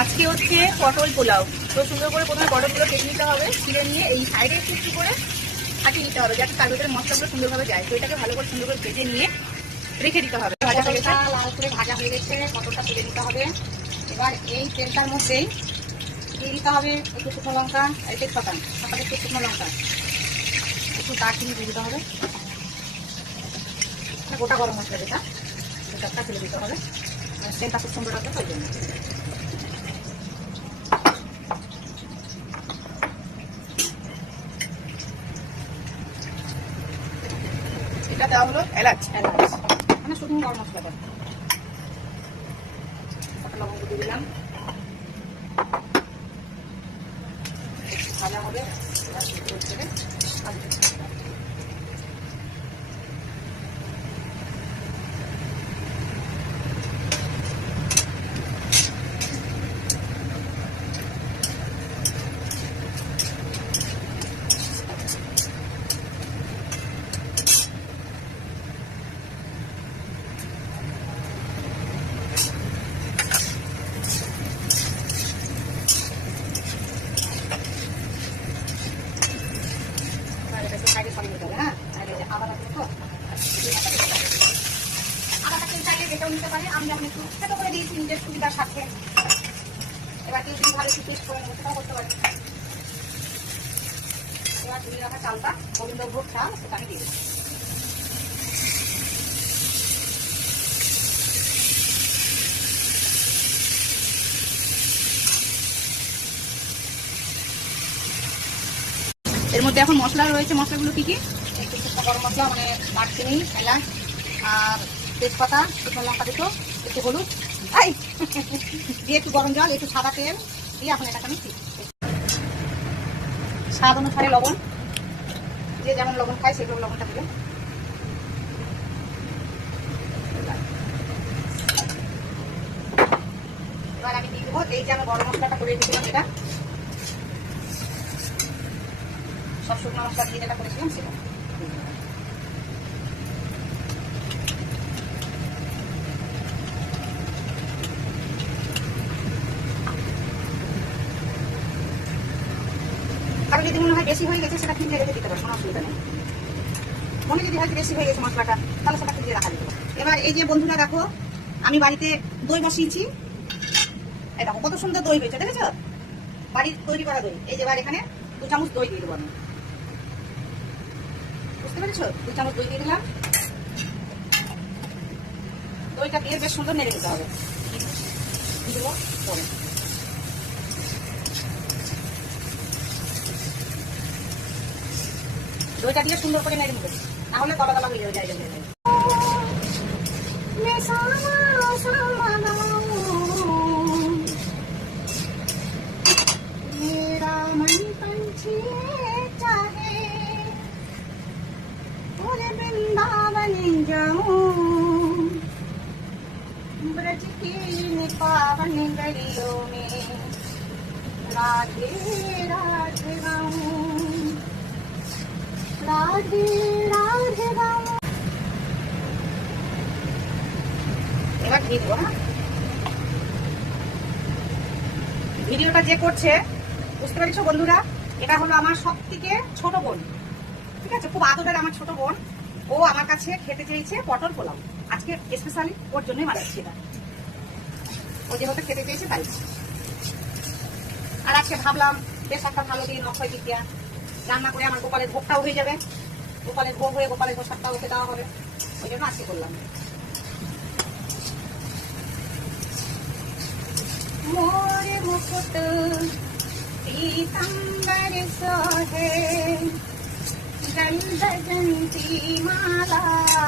আজকে হচ্ছে পটল পোলাও। তো সুন্দর করে প্রথমে পটলগুলো কেটে নিতে হবে, ছিঁড়ে নিয়ে এই সাইডে একটু করে কাটিয়ে নিতে হবে যাতে তার ভিতরে মশলাগুলো সুন্দরভাবে যায়। তো এটাকে ভালো করে সুন্দর করে ভেজে নিয়ে রেখে দিতে হবে। ভাজা হয়ে গেছে, লাল করে ভাজা হয়ে গেছে, পটলটা তুলে নিতে হবে। এবার এই তেলটার মধ্যেই দিয়ে দিতে হবে একটু শুকনো লঙ্কা, এই তেজপাতা, তারপরে একটু শুকনো লঙ্কা, একটু দারচিনি দিয়ে দিতে হবে, গোটা গরম মশলা যেটা সেটা ফেলে দিতে হবে। তেলটা খুব সুন্দর হবে ওই জন্য। এটা দেওয়া হলো এলাচ, মানে শুধু গরম মশলা করে লবঙ্গ দিয়ে দিলাম, ভাজা হবে। আমি আপনি একটু ছোট করে দিয়েছি নিজের সুবিধার সাথে। এবার কিছু ভালো একটু টেস্ট করে নেবো, সেটাও করতে পারি। এবার ধুয়ে রাখা চালটা, গোবিন্দভোগ চাল, সেটা আমি দিয়ে দেবো। এর মধ্যে এখন মশলা রয়েছে, মশলাগুলো কি কি? একটু শুকনো গরম মশলা মানে দারচিনি, এলাচ আর তেজপাতা, শুকনো লঙ্কা দুটো, একটু হলুদ, দিয়ে একটু গরম জল, একটু সাদা তেল দিয়ে এখন এটাকে আমি স্বাদ অনুসারে লবণ, যে যেমন লবণ খায় সেগুলো লবণটা দিবে। এবার আমি দিয়ে দেবো এই যে আমি গরম মশলাটা করে দিয়েছিলাম, যেটা সব শুকনো মশলা দিয়ে যেটা করেছিলাম সেটা। কারণ যদি মনে হয় বেশি হয়ে গেছে সেটা ফ্রিজে রেখে দিতে পারে, কোনো অসুবিধা নেই। মনে যদি হয় বেশি হয়ে গেছে মশলাটা, তাহলে সেটা ফ্রিজে রাখা দিতে পারে। এবার এই যে বন্ধুরা দেখো, আমি বাড়িতে দই বসিয়েছি। এই দেখো কত সুন্দর দই হয়েছে, দেখেছ? বাড়ির তৈরি করা দই। এই যে এবার এখানে 2 চামচ দই দিয়ে দেবো আমি, বুঝতে পেরেছ? 2 চামচ দই দিয়ে দিলাম। দইটা দিয়ে বেশ সুন্দর নেড়ে দিতে হবে। দইটা দিয়ে সুন্দর করে নেড়ে নেবে, নাহলে দলা দলা হয়ে যাবে জায়গায় জায়গায়। मेरा मन पंछी चाहे पूरे वृंदावन जाऊं, ब्रज की पावन गलियों में राधे राधे गाऊं, राधे राधे गाऊं। এবার দিয়ে দেবো। ভিডিওটা যে করছে বুঝতে পারছো বন্ধুরা, এটা হলো আমার সব থেকে ছোট বোন, ঠিক আছে? খুব আদরের আমার ছোট বোন। ও আমার কাছে খেতে চেয়েছে পটল পোলাও, আজকে স্পেশালি ওর জন্যই বানাচ্ছি এটা। ও যেহেতু খেতে চেয়েছে তাই। আর আজকে ভাবলাম বেশ একটা ভালো দিন, অক্ষয় তৃতীয়া, রান্না করে আমার গোপালের ভোগটাও হয়ে যাবে। গোপালের ভোগ হয়ে গোপালের প্রসাদটাও ওকে দেওয়া হবে, ওই জন্য আজকে করলাম। मोर मुकुट पीतांबर सोहे, गंध जयंती माला।